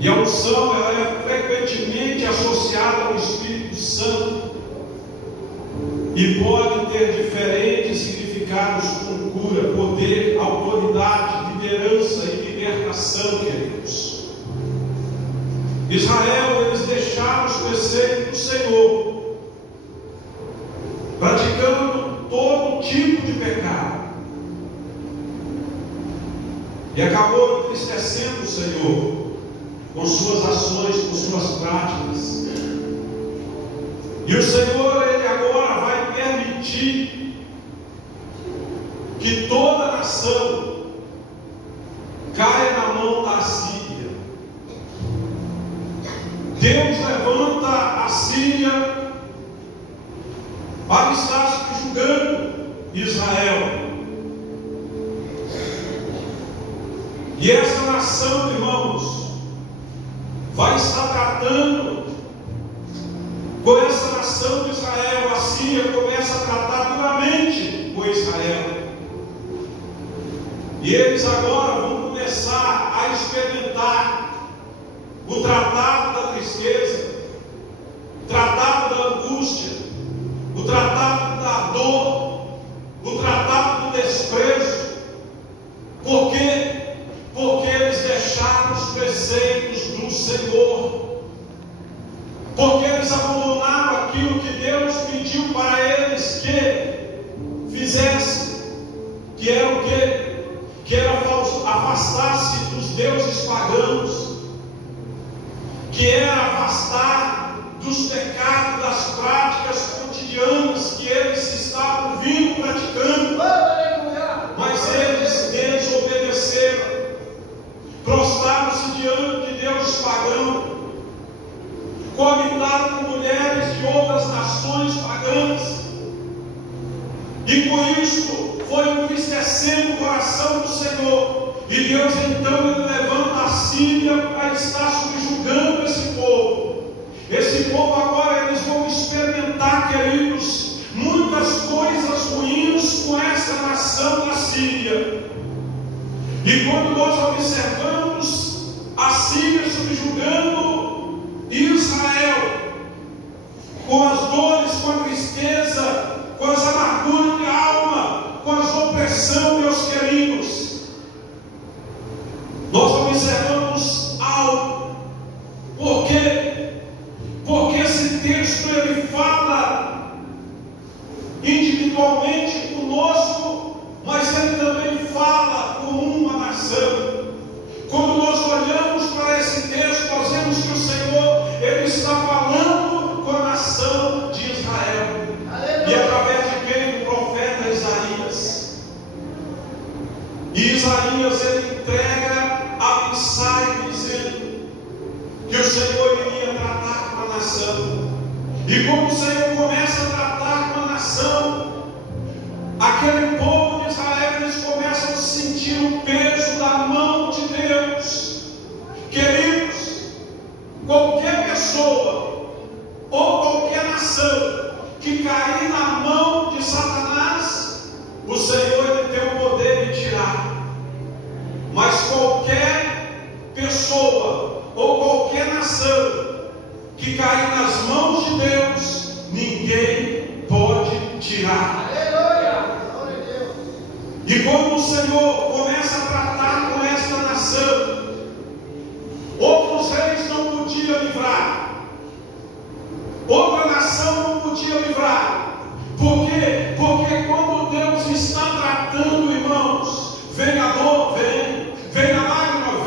E a unção, ela é frequentemente associada ao Espírito Santo e pode ter diferentes significados como cura, poder, autoridade, liderança e libertação, queridos. Israel, eles deixaram os preceitos do Senhor, praticando todo tipo de pecado, e acabou entristecendo o Senhor com suas ações, com suas práticas. E o Senhor, Ele agora vai permitir que toda a nação caia na mão da Assíria. Deus levanta a Síria para estar subjugando Israel. E essa nação, irmãos, vai estar tratando com essa nação de Israel. A Síria começa a tratar duramente com Israel. E eles agora vão começar a experimentar o tratado da tristeza, o tratado da angústia, o tratado da dor, o tratado do desprezo. Por quê? Porque eles deixaram os preceitos do Senhor, porque eles abandonaram aquilo que Deus pediu para eles que fizessem, que era o quê? Que era afastar-se dos deuses pagãos, que era afastar dos pecados, das práticas cotidianas que eles estavam vindo praticando. Mas eles desobedeceram, prostraram-se diante de Deus pagão, coabitaram com mulheres de outras nações pagãs, e por isso foi entristecendo o coração do Senhor. E Deus então ele levanta a Síria para estar subjugando esse povo. Esse povo agora eles vão experimentar, queridos, muitas coisas ruins com essa nação da Síria. E quando nós observamos a Síria subjugando Israel, com as dores, com a tristeza, com as amarguras de alma, com as opressões, meus queridos, nós observamos algo. Por quê? Porque esse texto ele fala individualmente conosco, mas ele também fala com uma nação. Quando nós olhamos para esse texto, nós vemos que o Senhor ele está falando com a nação de Israel. Aleluia. E através de quem? O profeta Isaías. E Isaías ele entrega a mensagem dizendo que o Senhor iria tratar com a nação. E como o Senhor começa a tratar com a nação, aquele povo de Israel, eles começam a sentir o peso da mão de Deus. Queridos, qualquer pessoa ou qualquer nação que cair na mão de Satanás, o Senhor ele tem o poder de tirar. Mas qualquer pessoa ou qualquer nação que cair nas mãos de Deus, ninguém pode tirar. E quando o Senhor começa a tratar com esta nação, outros reis não podiam livrar, outra nação não podia livrar. Por quê? Porque quando Deus está tratando, irmãos, vem a dor, vem a lágrima,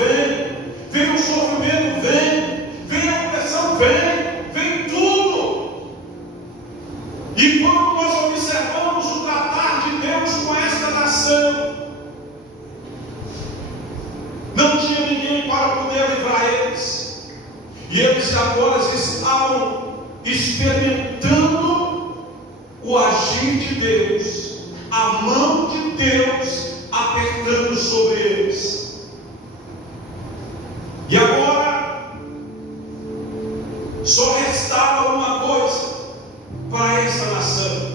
vem o sofrimento, vem a opressão, vem tudo. E quando nós observamos o tratar de Deus com esta nação, não tinha ninguém para poder livrar eles. E eles agora estavam experimentando o agir de Deus, a mão de Deus apertando sobre eles. E agora só restava uma coisa para essa nação.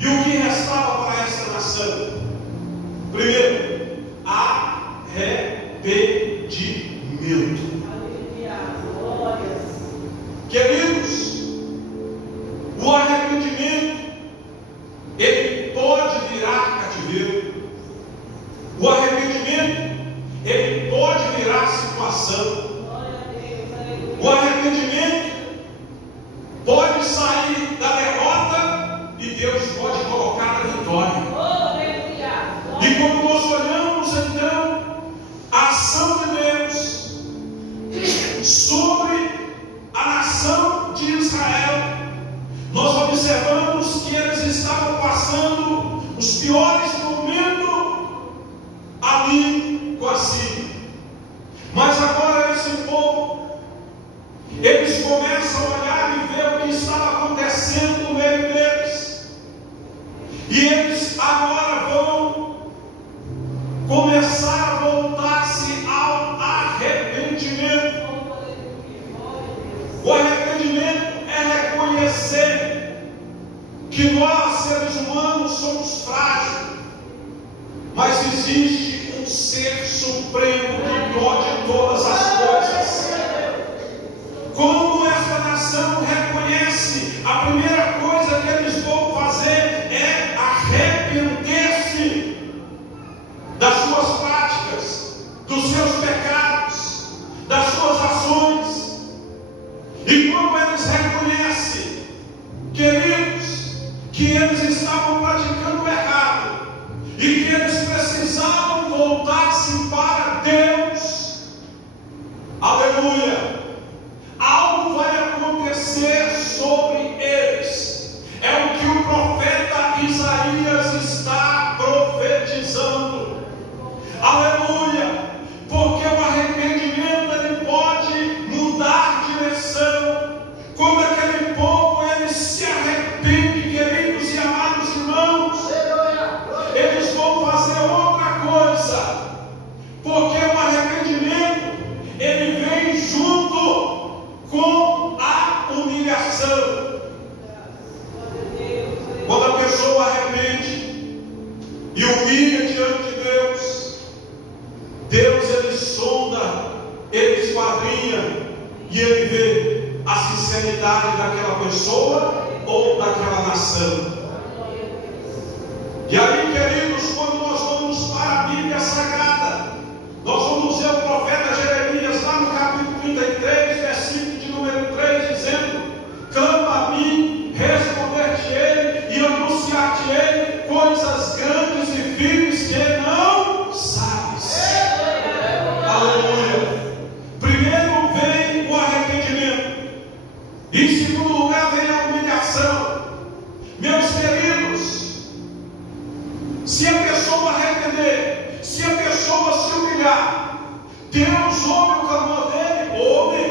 E o que restava para essa nação? Primeiro, arrependimento. Queridos, o arrependimento, ele pode virar cativeiro. O arrependimento, ele pode virar situação. O arrependimento pode sair da derrota e Deus pode colocar na vitória. E quando nós olhamos então a ação de Deus sobre a nação de Israel, nós observamos que eles estavam passando os piores momentos ali com a Síria. Mas agora esse povo, eles começam a olhar e ver o que estava acontecendo no meio deles. E eles agora vão começar a voltar-se ao arrependimento. O arrependimento é reconhecer que nós, seres humanos, somos frágeis, mas existe um ser supremo que pode todas as coisas. Como esta nação reconhece, a primeira coisa que eles vão fazer é arrepender-se das suas práticas, dos seus pecados, das suas ações. E quando eles reconhecem, queridos, que eles estavam praticando errado e que eles precisavam voltar-se para Deus, aleluia, algo vai acontecer sobre eles. É o que o profeta Isaías está profetizando. Aleluia! Porque o arrependimento, ele pode mudar direção. Quando aquele povo, ele se arrepende, queridos e amados irmãos, eles vão fazer outra coisa. Porque o arrependimento, ele vem junto com a humilhação. Quando a pessoa arrepende e humilha diante de Deus, Deus, ele sonda, ele esquadrinha e ele vê a sinceridade daquela pessoa ou daquela nação. E aí, queridos, quando nós vamos para a Bíblia Sagrada, nós vamos ver o profeta Jeremias lá no capítulo 33, versículo de número 3, dizendo: clama a mim, responder-te-ei e anunciar-te-ei coisas grandes e firmes que não sabes. Aleluia! Primeiro vem o arrependimento, em segundo lugar vem a humilhação. Meus queridos, se a pessoa arrepender, se a pessoa se humilhar, Deus ouve o clamor dele? Ouve.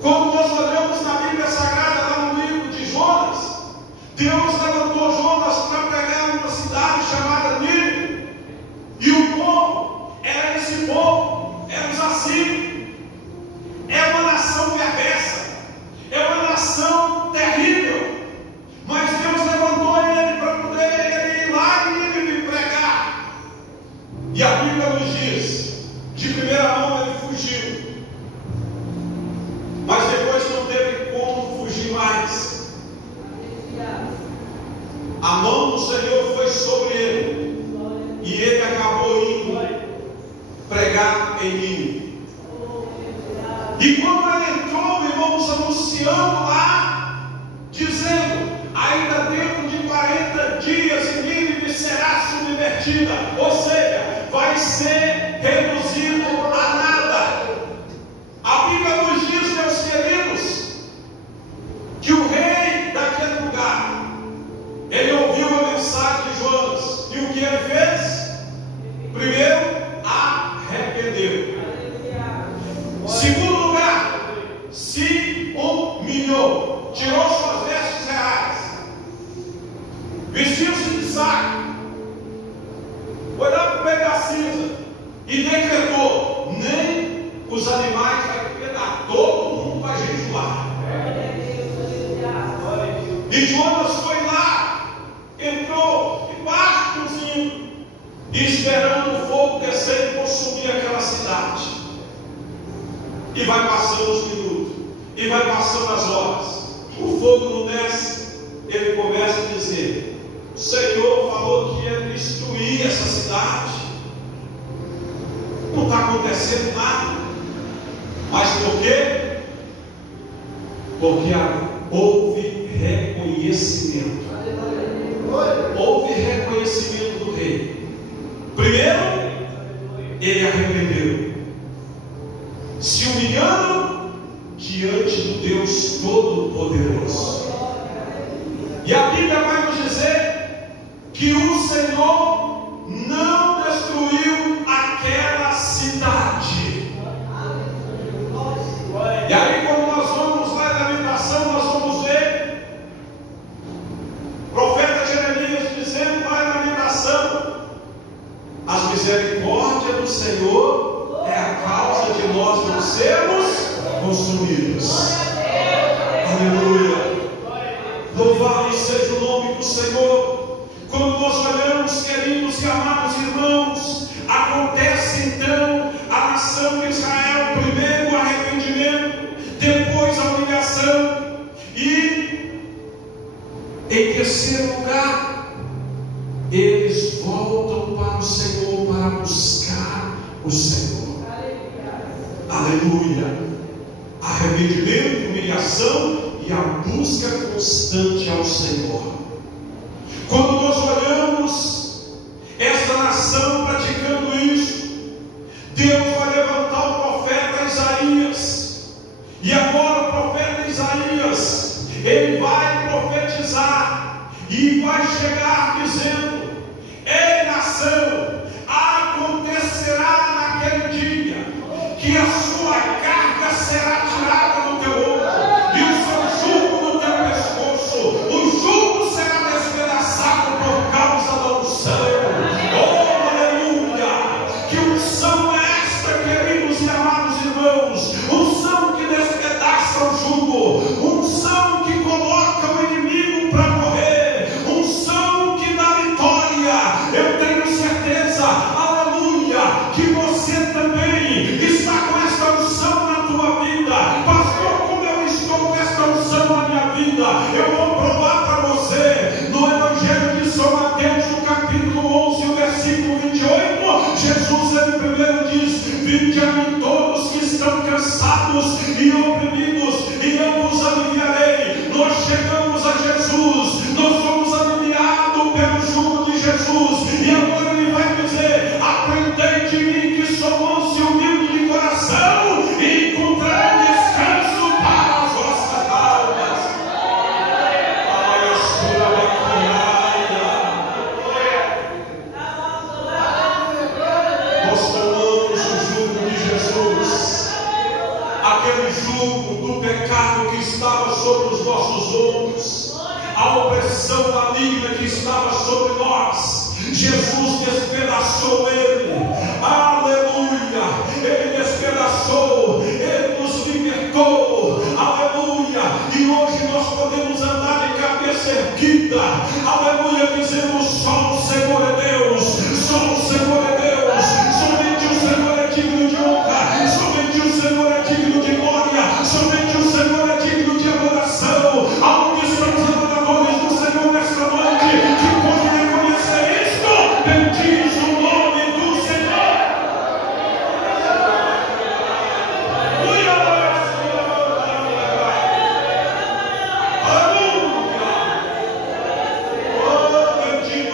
Quando nós olhamos na Bíblia Sagrada, lá no livro de Jonas, Deus levantou Jonas para pregar numa cidade chamada Nínive. E o povo, era esse povo, eram os assírios. É uma nação perversa, é uma nação terrível. Mas Deus levantou ele para poder ele ir lá em Nínive pregar. E a Bíblia nos diz, de primeira mão ele fugiu, mas depois não teve como fugir mais. A mão do Senhor foi sobre ele e ele acabou indo pregar em Nínive. E quando ele entrou, irmãos, anunciando lá, dizendo: ainda dentro de 40 dias Nínive será subvertida, ou seja, vai ser reduzido a nada. A Bíblia nos diz, meus queridos, que o rei daquele lugar, ele ouviu a mensagem de Jonas, e o que ele fez? Primeiro, arrependeu. Segundo lugar, se humilhou, tirou suas vestes reais, vestiu-se de saco, foi lá para o meio da cinza e decretou: nem os animais vai pegar, todo mundo vai jejuar. E Jonas foi lá, entrou embaixo do zinco, esperando o fogo descer e consumir aquela cidade. E vai passando os minutos, e vai passando as horas, o fogo não desce. Ele começa a dizer: o Senhor falou que ia destruir essa cidade, não está acontecendo nada. Mas por quê? Porque houve reconhecimento. Houve reconhecimento do rei. Primeiro, ele arrependeu, se humilhando diante do Deus Todo-Poderoso. E a Bíblia vai nos dizer que o Senhor não destruiu aquela cidade. E aí, quando nós vamos lá na Lamentação, nós vamos ver o profeta Jeremias dizendo lá na Lamentação: as misericórdias do Senhor é a causa de nós não sermos consumidos. Aleluia! Louvado seja o nome do Senhor. Quando nós olhamos, queridos e amados irmãos, acontece então a nação de Israel, primeiro o arrependimento, depois a humilhação, e em terceiro lugar, eles voltam para o Senhor para buscar o Senhor. Aleluia! Arrependimento, humilhação e a busca constante ao Senhor. Quando nós olhamos esta nação praticando isso, Deus vai levantar o profeta Isaías. E agora o profeta Isaías, ele vai profetizar e vai chegar dizendo: ei nação, acontecerá naquele dia que a sua carga será tirada do teu ombro, e o seu jugo do teu pescoço, o jugo será despedaçado por causa da unção. Oh, aleluia! Que unção é esta, queridos e amados irmãos? Unção que despedaça o jugo, unção que coloca o inimigo para morrer, unção que dá vitória. Eu tenho certeza, aleluia, que você também está com esta unção na tua vida. Pastor, como eu estou com esta unção na minha vida? Eu vou provar para você. No Evangelho de São Mateus, no capítulo 11, o versículo 28, Jesus ele primeiro diz: vinde a mim todos que estão cansados e oprimidos, e eu vos aliviarei. Nós chegamos a Jesus, nós fomos aliviados pelo jugo de Jesus, e agora ele vai dizer: aprendei de mim que sou manso e humilde de coração, e encontrarei descanso para as vossas almas. Nós tomamos o jugo de Jesus, aquele jugo do pecado que estava sobre os nossos ombros, a opressão maligna que estava sobre nós. Jesus despedaçou ele, aleluia, ele despedaçou, ele nos libertou, aleluia, e hoje nós podemos andar de cabeça erguida, aleluia, dizendo: só o Senhor é Deus, só o Senhor é Deus, somente o Senhor é digno de honra, somente o Senhor é digno de glória, somente o Senhor é digno de adoração. Aonde estão os adoradores do Senhor nesta noite, que podem reconhecer isto? Bendiz o nome do Senhor. Aleluia! Oh, bendiz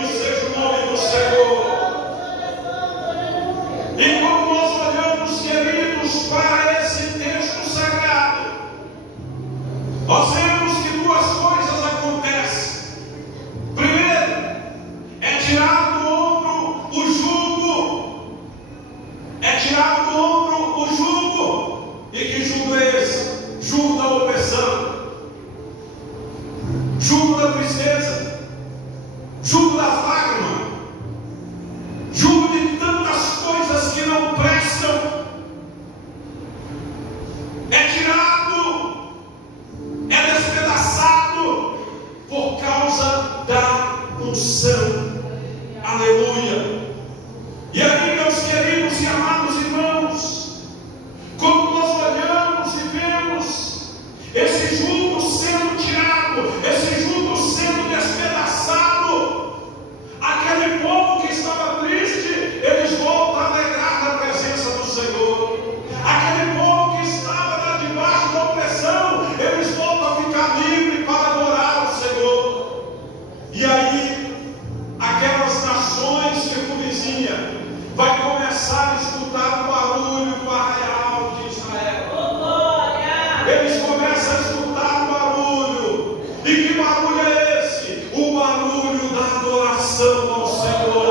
eles começam a escutar um barulho. E que barulho é esse? O barulho da adoração ao Senhor,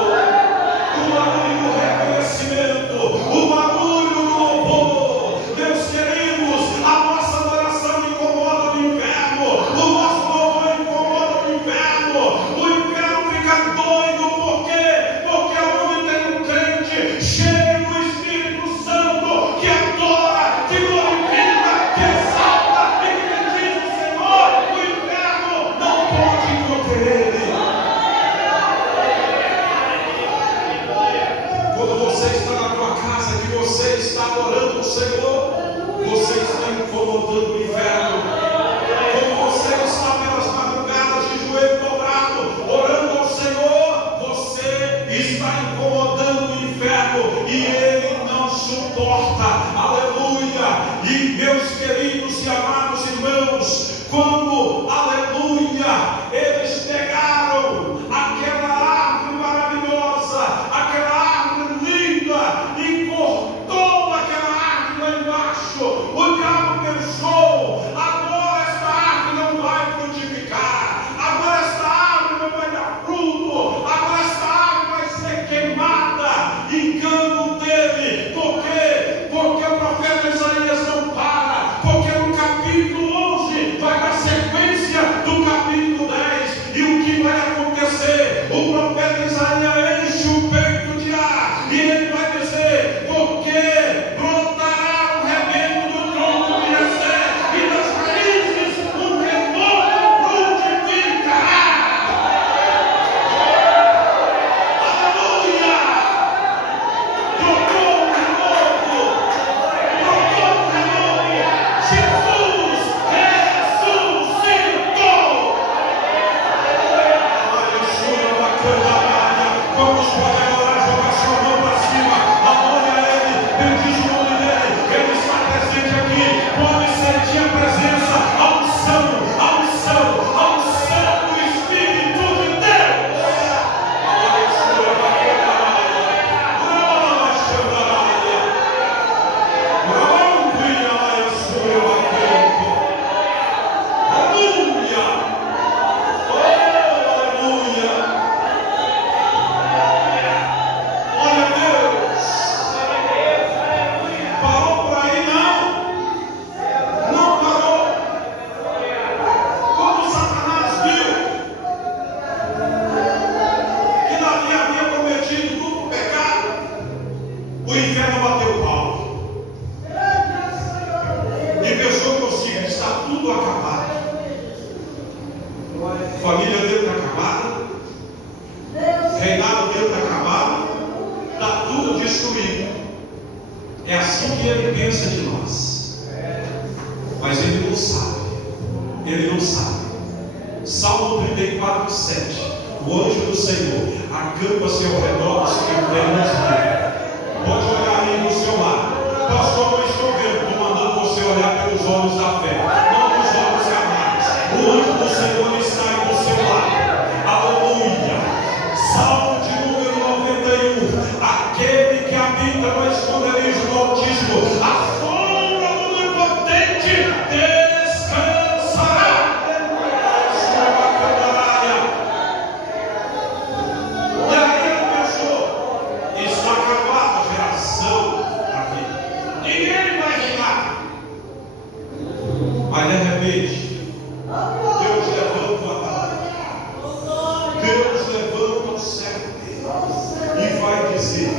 o barulho do reconhecimento, o barulho do louvor. Meus queridos, a nossa adoração incomoda o inferno, o nosso louvor incomoda o inferno. O inferno fica doido, por quê? Porque onde tem um crente cheio do Espírito Santo, que adora, que glorifica, que exalta e que bendiz o Senhor, o inferno não pode conter ele. Quando você está na tua casa, que você está adorando o Senhor, você está incomodando o inferno. Quando você está pelas madrugadas de joelho dobrado, orando ao Senhor, você está incomodando o inferno e ele não suporta. Aleluia! E meus queridos e amados irmãos, quando, aleluia, eles pegaram aquela árvore maravilhosa, aquela árvore linda, e cortou aquela árvore lá embaixo, o diabo pensou: agora esta árvore não vai frutificar, agora esta árvore não vai dar fruto, agora esta árvore vai ser queimada. Engano dele. Por quê? Porque o profeta Isaías não para, porque no capítulo 11 vai dar sequência do capítulo 10, e o que vai acontecer? O profeta Isaías enche o peito de ar e ele vai dizer: porque brotará um rebento do tronco de Jessé, e das raízes um renovo frutificará. Aleluia! Brotou um renovo, brotou um renovo. Jesus ressuscitou. Aleluia, bacana. Vamos poder orar, jogar sua mão para cima, adore a Ele, bendiz o nome dEle. Ele está presente aqui. Pode sentir a presença, a unção do Espírito de Deus. Aleluia, bacana. Olha Deus, parou por aí? Não parou. Quando Satanás viu que Davi havia cometido duplo pecado, o inferno bateu pau e pensou consigo: está tudo acabado, a família dele está acabada, o reinado dele está acabado, está tudo destruído. É assim que ele pensa de nós, mas ele não sabe. Ele não sabe. Salmo 34, 7. O anjo do Senhor acampa-se ao redor dos que temem o Senhor. Pode olhar aí do seu lado. Pastor, não estou vendo. Estou mandando você olhar pelos olhos da fé, não pelos olhos carnais. O anjo do Senhor está aí do seu lado. Aleluia. Salmo de número 91. Aquele que habita no esconderijo do Altíssimo, a sombra do Onipotente descansará. E aí ele pensou: está acabada a geração aqui, ninguém vai reinar. Mas de repente, Deus levanta o Adão, Deus levanta o servo dele e vai dizer: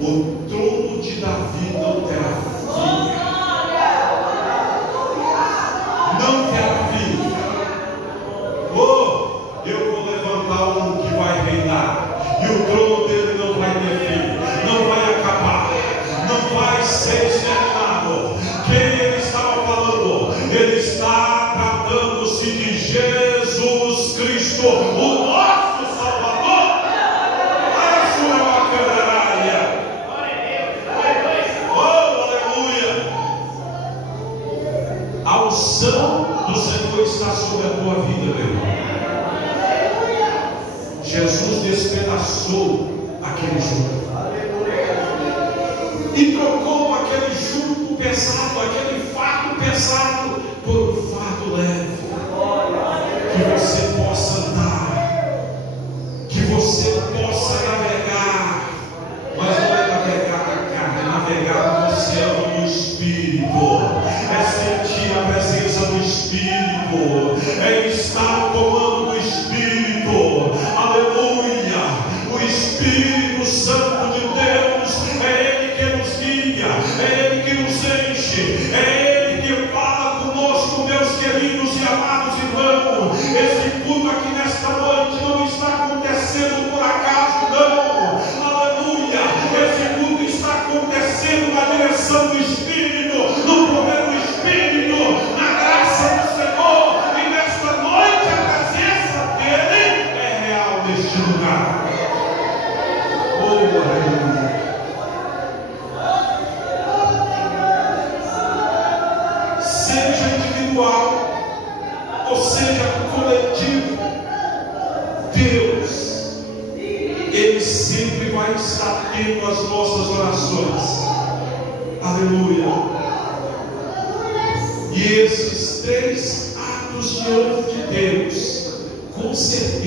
o trono de Davi não terá fim. Não terá fim. Oh, eu vou levantar um que vai reinar, e o trono dele não vai ter fim, não vai acabar, não vai ser exterminado. Quem ele estava falando? Ele está tratando-se de Jesus Cristo, o nosso Salvador. A sua bacanaria. Oh, aleluia. A unção do Senhor está sobre a tua vida, meu irmão. Jesus despedaçou aquele jugo e trocou aquele jugo pesado, aquele fardo pesado por um fardo leve. Que você possa andar, que você possa navegar, mas não é navegar na carne, é navegar no oceano do Espírito, é sentir a presença do Espírito, é estar no comando do Espírito. Aleluia! O Espírito Santo de Deus é Ele que nos guia, é Ele que nos enche, é Ele que fala conosco, meus queridos e amados irmãos. Esse culto aqui nesta noite não está acontecendo por acaso, não. Aleluia! Esse culto está acontecendo na direção do Espírito, no poder do Espírito, na graça do Senhor. E nesta noite a presença dele é real neste lugar. Oh, aleluia! Seja individual ou seja coletivo, Deus, Ele sempre vai estar atento às nossas orações. Aleluia! E esses três atos diante de Deus, com certeza,